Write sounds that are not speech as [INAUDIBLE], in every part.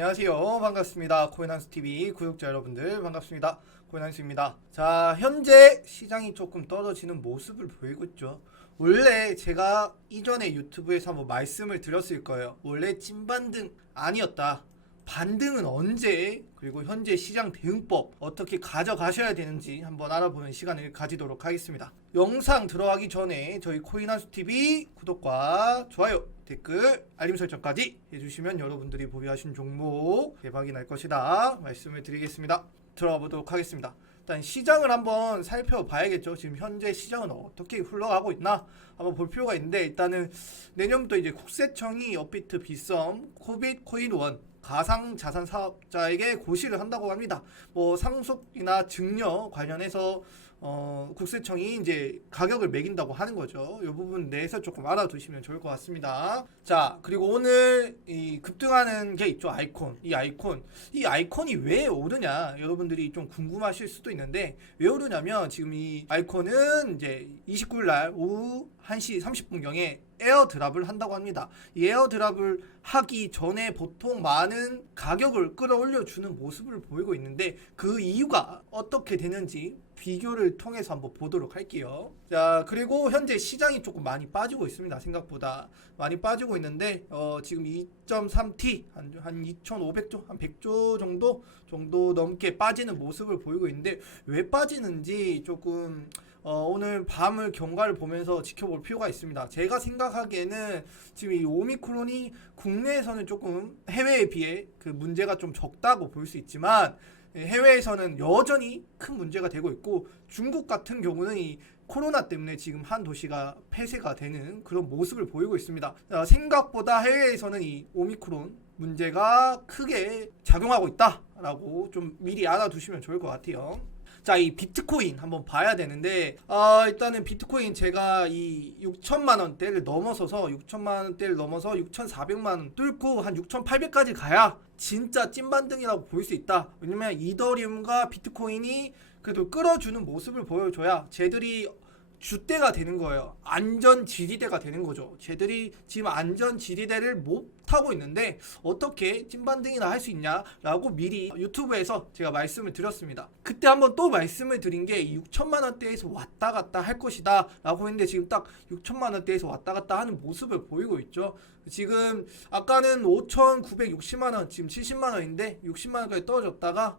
안녕하세요. 반갑습니다. 코인한스 TV 구독자 여러분들 반갑습니다. 코인한스입니다. 자, 현재 시장이 조금 떨어지는 모습을 보이고 있죠. 원래 제가 이전에 유튜브에서 한번 말씀을 드렸을 거예요. 원래 찐반등 아니었다. 반등은 언제 그리고 현재 시장 대응법 어떻게 가져가셔야 되는지 한번 알아보는 시간을 가지도록 하겠습니다. 영상 들어가기 전에 저희 코인한수 TV 구독과 좋아요, 댓글, 알림 설정까지 해주시면 여러분들이 보유하신 종목 대박이 날 것이다 말씀을 드리겠습니다. 들어가 보도록 하겠습니다. 일단 시장을 한번 살펴봐야겠죠. 지금 현재 시장은 어떻게 흘러가고 있나 한번 볼 필요가 있는데 일단은 내년부터 이제 국세청이 업비트 비썸 코빗 코인 원 가상 자산 사업자에게 고시를 한다고 합니다. 뭐 상속이나 증여 관련해서 어, 국세청이 이제 가격을 매긴다고 하는 거죠. 이 부분 내에서 조금 알아두시면 좋을 것 같습니다. 자, 그리고 오늘 이 급등하는 게 있죠. 아이콘. 이 아이콘. 이 아이콘이 왜 오르냐? 여러분들이 좀 궁금하실 수도 있는데 왜 오르냐면 지금 이 아이콘은 이제 29일 날 오후 1시 30분경에 에어드랍을 한다고 합니다. 이 에어드랍을 하기 전에 보통 많은 가격을 끌어올려 주는 모습을 보이고 있는데 그 이유가 어떻게 되는지 비교를 통해서 한번 보도록 할게요. 자, 그리고 현재 시장이 조금 많이 빠지고 있습니다. 생각보다 많이 빠지고 있는데 어, 지금 2.3T 한, 한 2,500조, 한 100조 정도 정도 넘게 빠지는 모습을 보이고 있는데 왜 빠지는지 조금 어, 오늘 밤을 경과를 보면서 지켜볼 필요가 있습니다. 제가 생각하기에는 지금 이 오미크론이 국내에서는 조금 해외에 비해 그 문제가 좀 적다고 볼 수 있지만 예, 해외에서는 여전히 큰 문제가 되고 있고 중국 같은 경우는 이 코로나 때문에 지금 한 도시가 폐쇄가 되는 그런 모습을 보이고 있습니다. 어, 생각보다 해외에서는 이 오미크론 문제가 크게 작용하고 있다라고 좀 미리 알아두시면 좋을 것 같아요. 자, 이 비트코인 한번 봐야 되는데, 아, 일단은 비트코인 제가 이 6천만 원대를 넘어서서 6천만 원대를 넘어서 6,400만 원 뚫고 한 6,800까지 가야 진짜 찐반등이라고 볼 수 있다. 왜냐면 이더리움과 비트코인이 그래도 끌어주는 모습을 보여줘야 쟤들이 주대가 되는 거예요. 안전 지리대가 되는 거죠. 쟤들이 지금 안전 지리대를 못 타고 있는데 어떻게 찐반등이나 할 수 있냐라고 미리 유튜브에서 제가 말씀을 드렸습니다. 그때 한번 또 말씀을 드린 게 6천만 원대에서 왔다 갔다 할 것이다 라고 했는데 지금 딱 6천만 원대에서 왔다 갔다 하는 모습을 보이고 있죠. 지금 아까는 5,960만 원, 지금 70만 원인데 60만 원까지 떨어졌다가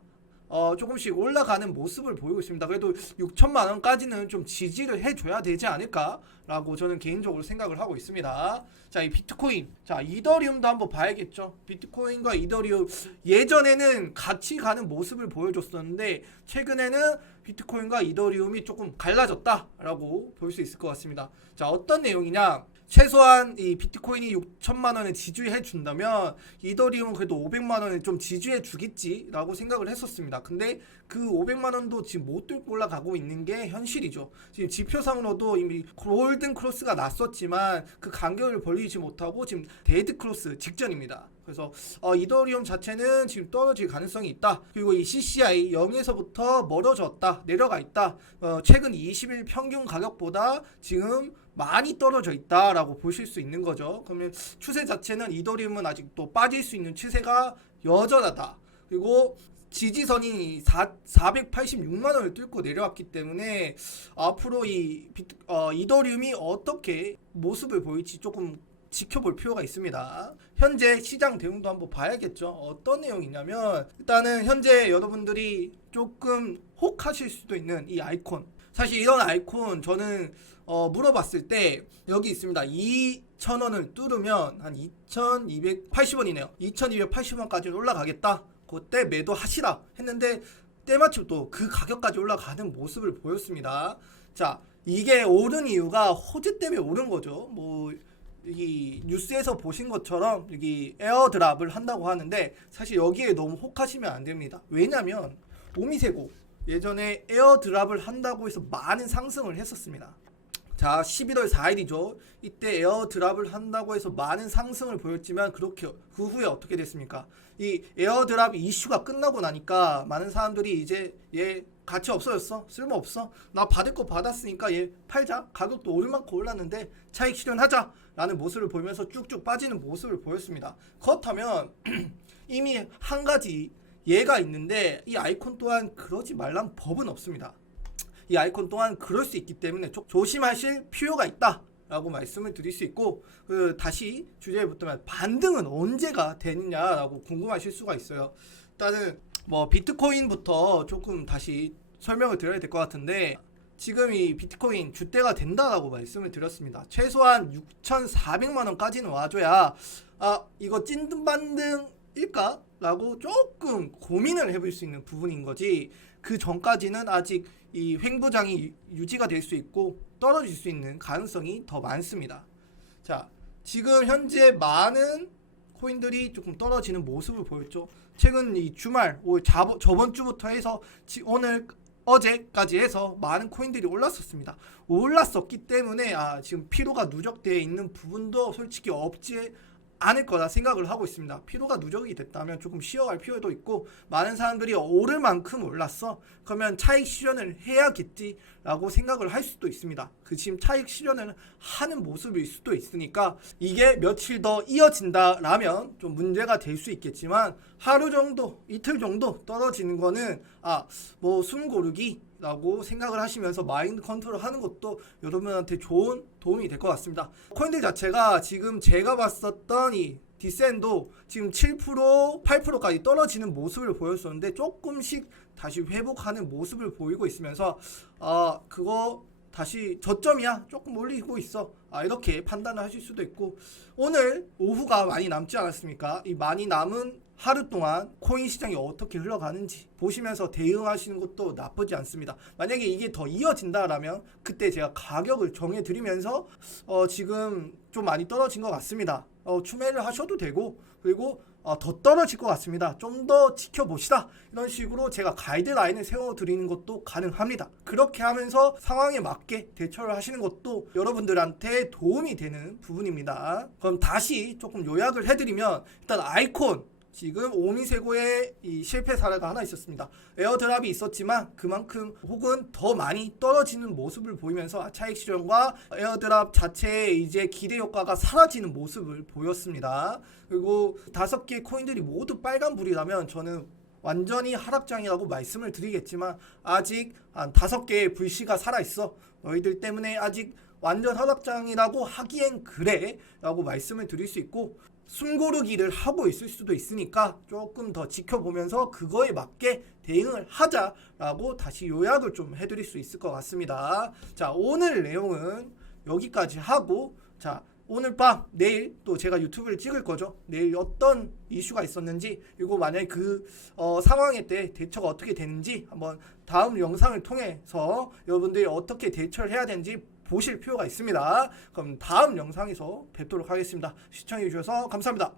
어, 조금씩 올라가는 모습을 보이고 있습니다. 그래도 6천만 원까지는 좀 지지를 해줘야 되지 않을까라고 저는 개인적으로 생각을 하고 있습니다. 자, 이 비트코인, 자 이더리움도 한번 봐야겠죠. 비트코인과 이더리움 예전에는 같이 가는 모습을 보여줬었는데 최근에는 비트코인과 이더리움이 조금 갈라졌다라고 볼 수 있을 것 같습니다. 자, 어떤 내용이냐? 최소한 이 비트코인이 6천만 원에 지주해 준다면 이더리움은 그래도 500만 원에 좀 지주해 주겠지라고 생각을 했었습니다. 근데 그 500만 원도 지금 못 뚫고 올라가고 있는 게 현실이죠. 지금 지표상으로도 이미 골든 크로스가 났었지만 그 간격을 벌리지 못하고 지금 데드 크로스 직전입니다. 그래서 어, 이더리움 자체는 지금 떨어질 가능성이 있다. 그리고 이 CCI 0에서부터 멀어졌다, 내려가 있다. 어, 최근 20일 평균 가격보다 지금 많이 떨어져 있다라고 보실 수 있는 거죠. 그러면 추세 자체는 이더리움은 아직도 빠질 수 있는 추세가 여전하다. 그리고 지지선이 4, 486만 원을 뚫고 내려왔기 때문에 앞으로 이 비트, 어, 이더리움이 어떻게 모습을 보일지 조금 지켜볼 필요가 있습니다. 현재 시장 대응도 한번 봐야겠죠. 어떤 내용이냐면 일단은 현재 여러분들이 조금 혹하실 수도 있는 이 아이콘. 사실 이런 아이콘 저는 어, 물어봤을 때 여기 있습니다. 2,000원을 뚫으면 한 2,280원이네요. 2,280원까지 올라가겠다. 그때 매도하시라 했는데 때마침 또 그 가격까지 올라가는 모습을 보였습니다. 자, 이게 오른 이유가 호주 때문에 오른 거죠. 뭐 이 뉴스에서 보신 것처럼 여기 에어드랍을 한다고 하는데 사실 여기에 너무 혹하시면 안 됩니다. 왜냐면 오미세고 예전에 에어드랍을 한다고 해서 많은 상승을 했었습니다. 자, 11월 4일이죠. 이때 에어 드랍을 한다고 해서 많은 상승을 보였지만 그렇게 그 후에 어떻게 됐습니까? 이 에어 드랍 이슈가 끝나고 나니까 많은 사람들이 이제 얘 가치 없어졌어. 쓸모 없어. 나 받을 거 받았으니까 얘 팔자. 가격도 만큼 올랐는데 차익 실현하자. 라는 모습을 보이면서 쭉쭉 빠지는 모습을 보였습니다. 그렇다면 [CLEARS THROAT] 이미 한 가지 예가 있는데 이 아이콘 또한 그러지 말란 법은 없습니다. 이 아이콘 또한 그럴 수 있기 때문에 조, 조심하실 필요가 있다. 라고 말씀을 드릴 수 있고 그 다시 주제에 붙으면 반등은 언제가 되느냐라고 궁금하실 수가 있어요. 일단은 뭐 비트코인부터 조금 다시 설명을 드려야 될 것 같은데 지금 이 비트코인 주대가 된다라고 말씀을 드렸습니다. 최소한 6,400만 원까지는 와줘야 아 이거 찐든 반등일까? 라고 조금 고민을 해볼 수 있는 부분인 거지 그 전까지는 아직 이 횡보장이 유- 유지가 될 수 있고 떨어질 수 있는 가능성이 더 많습니다. 자, 지금 현재 많은 코인들이 조금 떨어지는 모습을 보였죠. 최근 이 주말, 올 자, 저번 주부터 해서 지, 오늘 어제까지 해서 많은 코인들이 올랐었습니다. 올랐었기 때문에 아, 지금 피로가 누적되어 있는 부분도 솔직히 없지 않을 거라 생각을 하고 있습니다. 피로가 누적이 됐다면 조금 쉬어갈 필요도 있고 많은 사람들이 오를 만큼 올랐어. 그러면 차익 실현을 해야겠지라고 생각을 할 수도 있습니다. 그 지금 차익 실현을 하는 모습일 수도 있으니까 이게 며칠 더 이어진다라면 좀 문제가 될 수 있겠지만 하루 정도, 이틀 정도 떨어지는 거는 아 뭐 숨 고르기 라고 생각을 하시면서 마인드 컨트롤 하는 것도 여러분한테 좋은 도움이 될 것 같습니다. 코인들 자체가 지금 제가 봤었던 이 디센도 지금 7% 8%까지 떨어지는 모습을 보였었는데 조금씩 다시 회복하는 모습을 보이고 있으면서 아 그거 다시 저점이야? 조금 올리고 있어. 아 이렇게 판단을 하실 수도 있고. 오늘 오후가 많이 남지 않았습니까? 이 많이 남은 하루 동안 코인 시장이 어떻게 흘러가는지 보시면서 대응하시는 것도 나쁘지 않습니다 만약에 이게 더 이어진다라면 그때 제가 가격을 정해 드리면서 어 지금 좀 많이 떨어진 것 같습니다 어 추매를 하셔도 되고 그리고 어, 더 떨어질 것 같습니다. 좀 더 지켜봅시다. 이런 식으로 제가 가이드라인을 세워드리는 것도 가능합니다. 그렇게 하면서 상황에 맞게 대처를 하시는 것도 여러분들한테 도움이 되는 부분입니다. 그럼 다시 조금 요약을 해드리면 일단 아이콘 지금 오미세고의 이 실패 사례가 하나 있었습니다. 에어드랍이 있었지만 그만큼 혹은 더 많이 떨어지는 모습을 보이면서 차익 실현과 에어드랍 자체의 이제 기대 효과가 사라지는 모습을 보였습니다. 그리고 다섯 개 코인들이 모두 빨간불이라면 저는 완전히 하락장이라고 말씀을 드리겠지만 아직 한 다섯 개의 불씨가 살아 있어. 너희들 때문에 아직 완전 하락장이라고 하기엔 그래 라고 말씀을 드릴 수 있고 숨고르기를 하고 있을 수도 있으니까 조금 더 지켜보면서 그거에 맞게 대응을 하자라고 다시 요약을 좀 해드릴 수 있을 것 같습니다. 자 오늘 내용은 여기까지 하고 자 오늘 밤 내일 또 제가 유튜브를 찍을 거죠. 내일 어떤 이슈가 있었는지 그리고 만약에 그 어, 상황에 때 대처가 어떻게 되는지 한번 다음 영상을 통해서 여러분들이 어떻게 대처를 해야 되는지 보실 필요가 있습니다. 그럼 다음 영상에서 뵙도록 하겠습니다. 시청해 주셔서 감사합니다.